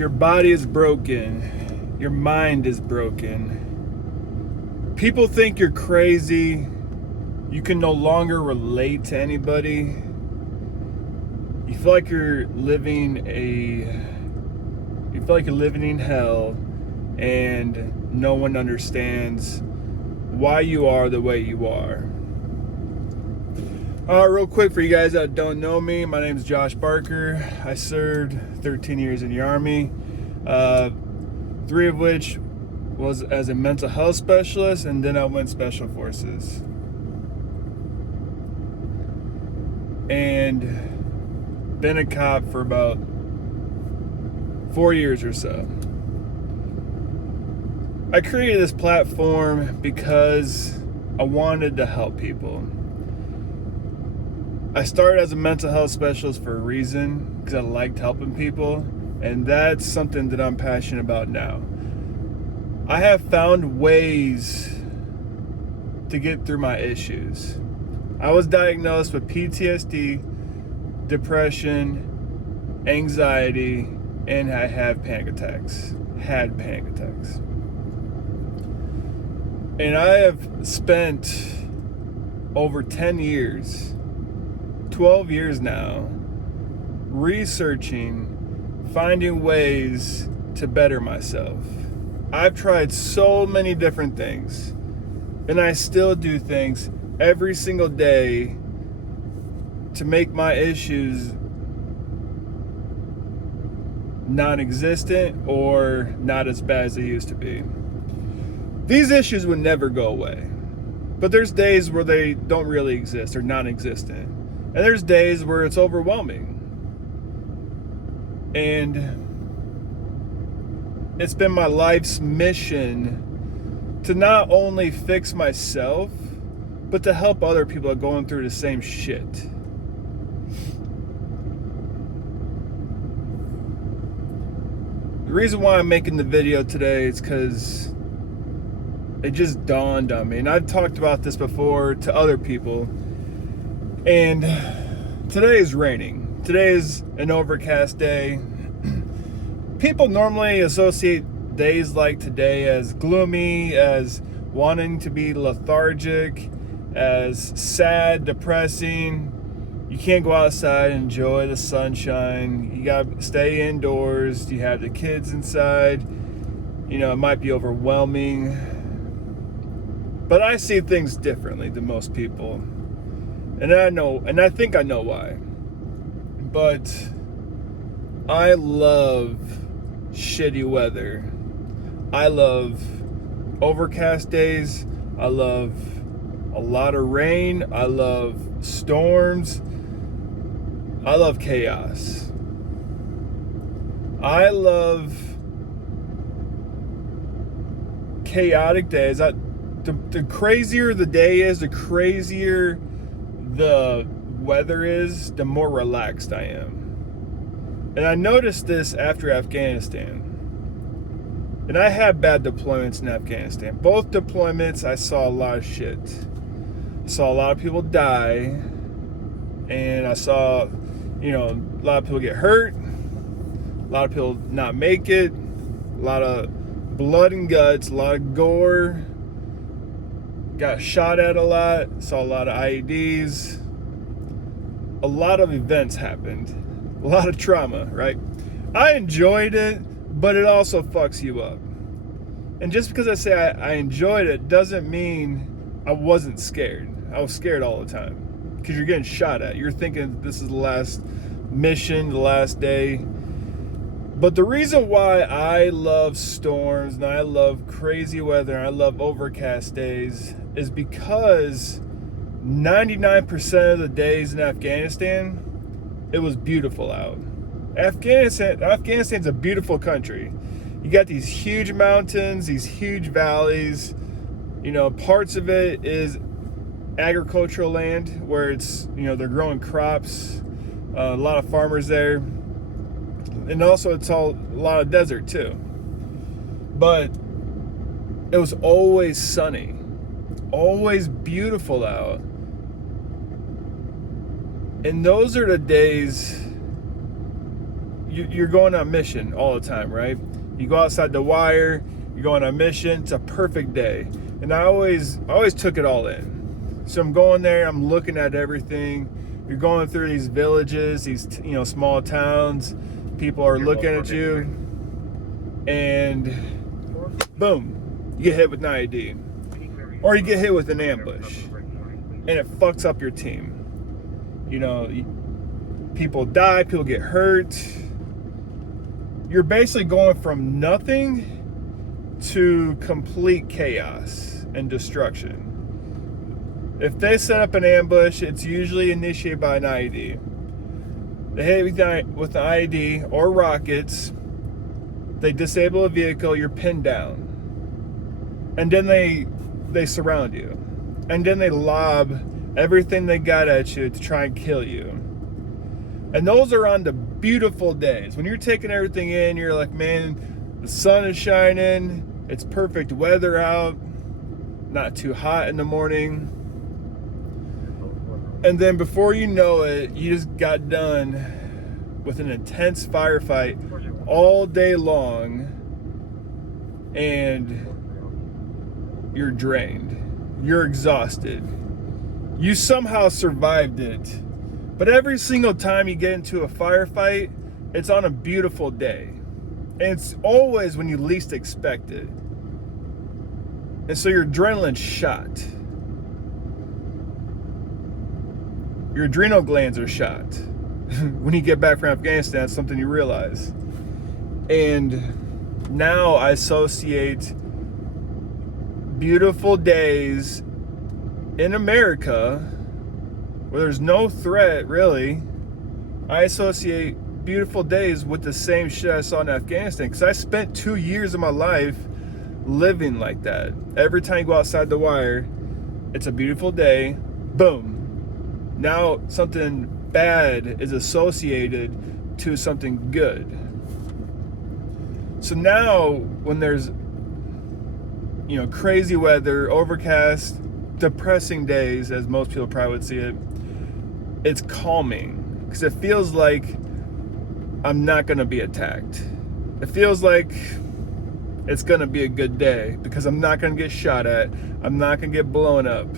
Your body is broken. Your mind is broken. People think you're crazy. You can no longer relate to anybody. You feel like you're living in hell, and no one understands why you are the way you are. Real quick for you guys that don't know me, my name is Josh Barker. I served 13 years in the Army, 3 of which was as a mental health specialist, and then I went Special Forces. And been a cop for about 4 years or so. I created this platform because I wanted to help people. I started as a mental health specialist for a reason, because I liked helping people, and that's something that I'm passionate about now. I have found ways to get through my issues. I was diagnosed with PTSD, depression, anxiety, and I had panic attacks. And I have spent over 10 years, 12 years now, researching, finding ways to better myself. I've tried so many different things, and I still do things every single day to make my issues non-existent or not as bad as they used to be. These issues would never go away, but there's days where they don't really exist or non-existent, and there's days where it's overwhelming. And it's been my life's mission to not only fix myself, but to help other people that are going through the same shit. The reason why I'm making the video today is because it just dawned on me, and I've talked about this before to other people, and today is raining. Today is an overcast day. People normally associate days like today as gloomy, as wanting to be lethargic, as sad, depressing. You can't go outside and enjoy the sunshine. You gotta stay indoors. You have the kids inside. It might be overwhelming. But I see things differently than most people. And I think I know why. But I love shitty weather. I love overcast days. I love a lot of rain. I love storms. I love chaos. I love chaotic days. The crazier the day is, the crazier the weather is, the more relaxed I am. And I noticed this after Afghanistan. And I had bad deployments in Afghanistan. Both deployments, I saw a lot of shit. I saw a lot of people die. And I saw, a lot of people get hurt. A lot of people not make it. A lot of blood and guts. A lot of gore. Got shot at a lot. Saw a lot of IEDs. A lot of events happened. A lot of trauma, right? I enjoyed it, but it also fucks you up. And just because I say I enjoyed it doesn't mean I wasn't scared. I was scared all the time. Because you're getting shot at. You're thinking this is the last mission, the last day. But the reason why I love storms and I love crazy weather and I love overcast days is because 99% of the days in Afghanistan, it was beautiful out. Afghanistan's a beautiful country. You got these huge mountains, these huge valleys. Parts of it is agricultural land where it's, they're growing crops. A lot of farmers there. And also it's a lot of desert too. But it was always sunny. Always beautiful out. And those are the days you're going on mission all the time, right? You go outside the wire, you're going on mission. It's a perfect day, and I always took it all in. So I'm going there, I'm looking at everything. You're going through these villages, these small towns. People are looking at you, and boom, you get hit with an IED, or you get hit with an ambush, and it fucks up your team. People die, people get hurt. You're basically going from nothing to complete chaos and destruction. If they set up an ambush, it's usually initiated by an IED. They hit with an IED or rockets. They disable a vehicle, you're pinned down. And then they surround you. And then they lob everything they got at you to try and kill you. And those are on the beautiful days. When you're taking everything in, you're like, man, the sun is shining, it's perfect weather out, not too hot in the morning. And then before you know it, you just got done with an intense firefight all day long, and you're drained. You're exhausted. You somehow survived it. But every single time you get into a firefight, it's on a beautiful day. And it's always when you least expect it. And so your adrenaline's shot. Your adrenal glands are shot. When you get back from Afghanistan, it's something you realize. And now I associate beautiful days in America where there's no threat, really. I associate beautiful days with the same shit I saw in Afghanistan, because I spent 2 years of my life living like that. Every time you go outside the wire, it's a beautiful day, boom. Now something bad is associated to something good. So now when there's crazy weather, overcast, depressing days, as most people probably would see it, it's calming, because it feels like I'm not going to be attacked. It feels like it's going to be a good day, because I'm not going to get shot at, I'm not going to get blown up.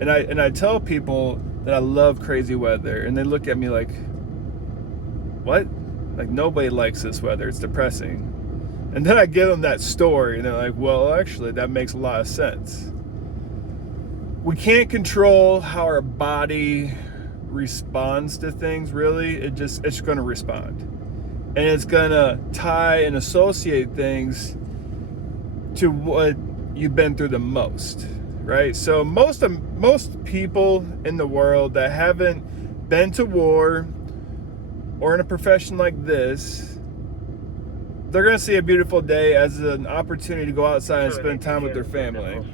And I tell people that I love crazy weather, and they look at me like, what? Like, nobody likes this weather, it's depressing. And then I give them that story, and they're like, well, actually, that makes a lot of sense. We can't control how our body responds to things, really. It's going to respond. And it's going to tie and associate things to what you've been through the most, right? So most people in the world that haven't been to war or in a profession like this, they're going to see a beautiful day as an opportunity to go outside and spend time with their family.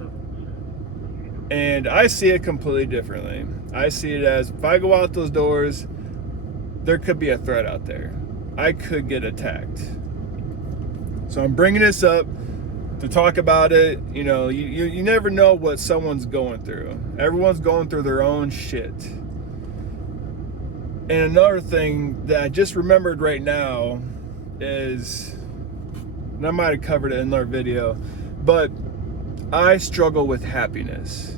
And I see it completely differently. I see it as, if I go out those doors, there could be a threat out there. I could get attacked. So I'm bringing this up to talk about it. You never know what someone's going through. Everyone's going through their own shit. And another thing that I just remembered right now is, and I might have covered it in another video, but I struggle with happiness.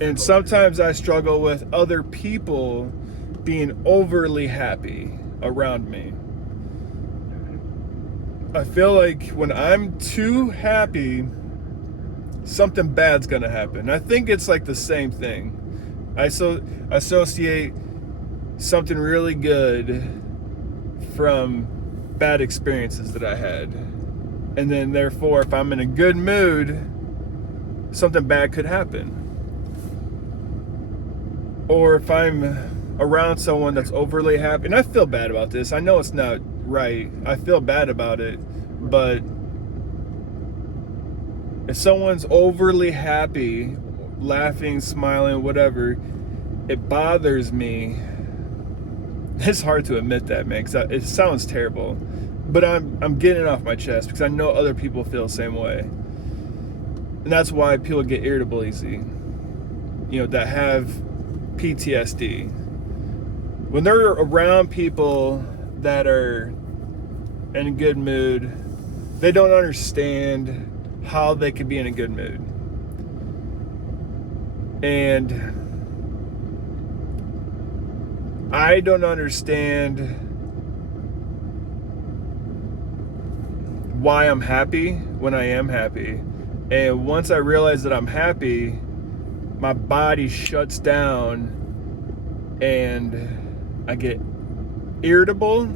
And sometimes I struggle with other people being overly happy around me. I feel like when I'm too happy, something bad's gonna happen. I think it's like the same thing. I associate something really good from bad experiences that I had. And then therefore, if I'm in a good mood, something bad could happen. Or if I'm around someone that's overly happy, and I feel bad about this, I know it's not right, I feel bad about it, but if someone's overly happy, laughing, smiling, whatever, it bothers me. It's hard to admit that, man, because it sounds terrible, but I'm getting it off my chest because I know other people feel the same way. And that's why people get irritable easy, that have PTSD, when they're around people that are in a good mood, they don't understand how they could be in a good mood. And I don't understand why I'm happy when I am happy. And once I realize that I'm happy, my body shuts down and I get irritable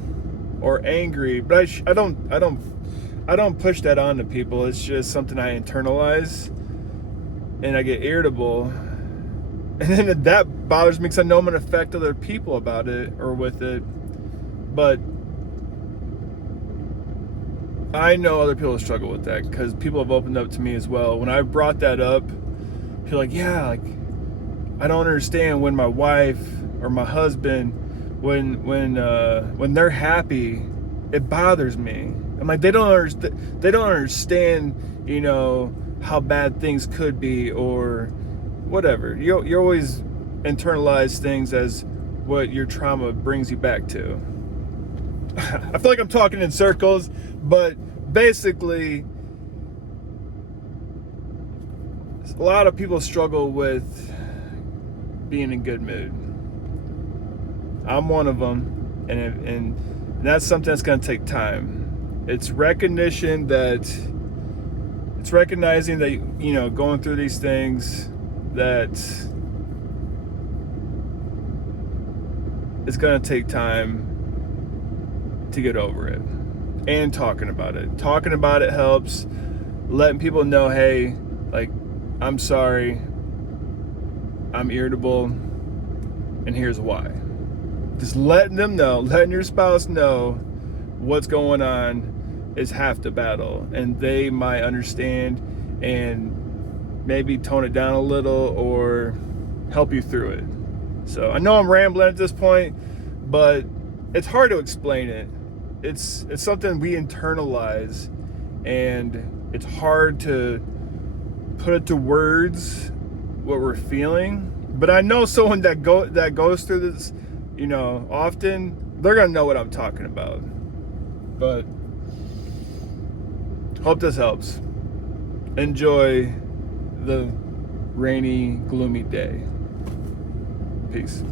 or angry. But I don't push that on to people. It's just something I internalize, and I get irritable. And then that bothers me because I know I'm going to affect other people about it or with it. But I know other people struggle with that because people have opened up to me as well. When I brought that up, people are like, yeah, like, I don't understand when my wife or my husband, when they're happy, it bothers me. I'm like, they don't understand, you know, how bad things could be or whatever. You always internalize things as what your trauma brings you back to. I feel like I'm talking in circles, but basically, a lot of people struggle with being in good mood. I'm one of them, and that's something that's going to take time. It's recognizing that, you know, going through these things, that it's going to take time to get over it, and talking about it helps. Letting people know, hey, like, I'm sorry, I'm irritable, and here's why. Just letting them know, letting your spouse know what's going on is half the battle, and they might understand and maybe tone it down a little or help you through it. So I know I'm rambling at this point, but it's hard to explain it. It's something we internalize, and it's hard to put it to words what we're feeling. But I know someone that goes through this, you know, often, they're gonna know what I'm talking about. But hope this helps. Enjoy the rainy, gloomy day. Peace.